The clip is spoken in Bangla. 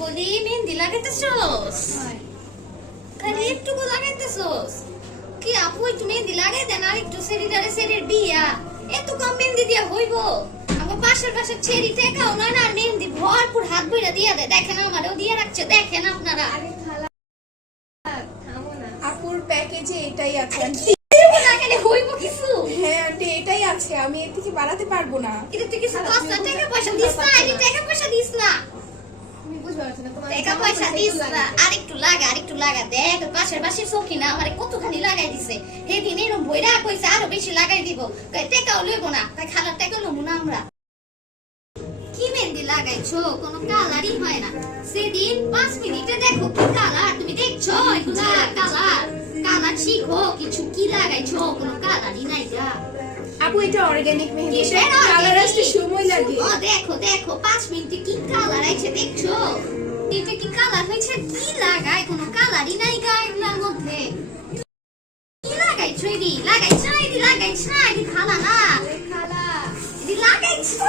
বলি মেহেন্দি লাগাইতেছস? খালি একটু লাগাইতেছস? কি আপু একটু মেহেন্দি লাগাই দেন, আর একটু সেরিটারে সেরির বিয়া, এত কম মেহেন্দি দিয়া হইব? আমার পাশের ছেড়ি টেকাও না, আর মেহেন্দি ভরপুর হাত বইরা দিয়া দেয়। দেখেন আমারও দিয়ে রাখছে, দেখেন আপনারা। আপুর প্যাকেজে এটাই আছে আন্টি। হইব কিছু? হ্যাঁ আন্টি এটাই আছে, আমি এর থেকে বাড়াতে পারবো না। কিন্তু তুই কিছু কষ্ট টাকা পয়সা দিস না, এই টাকা পয়সা দিস না, টাকা পয়সা দিস না। আরেকটু লাগা দেখ, পাশের সখী না আমারে কতখানি লাগাই দিছে। সেদিন এরকম বইরা কইছে আরো বেশি লাগাই দিব, টাকাও লইব না, খালার টাকা লইব না আমরা। কি মেহেন্দি লাগাইছো? কোনো কালারই হয় না। সেদিন 5 মিনিটে দেখো কি কালার, তুমি দেখছো এগুলা কালার? কালার শিখো কিছু, কি লাগাইছো? কোনো কালারই নাই গা। আপু এটা অর্গানিক মেহেন্দি, কিসের কালার organic? আসতে সময় লাগে। ও দেখো 5 মিনিটে কি কালার আইছে, দেখছো? এটা কি কালার হইছে? কি লাগাই? কোনো কালারই নাই গা এগুলার মধ্যে। কি লাগাইছো? এদি লাগাইছো, এদি খালা না, এদি লাগাইছো।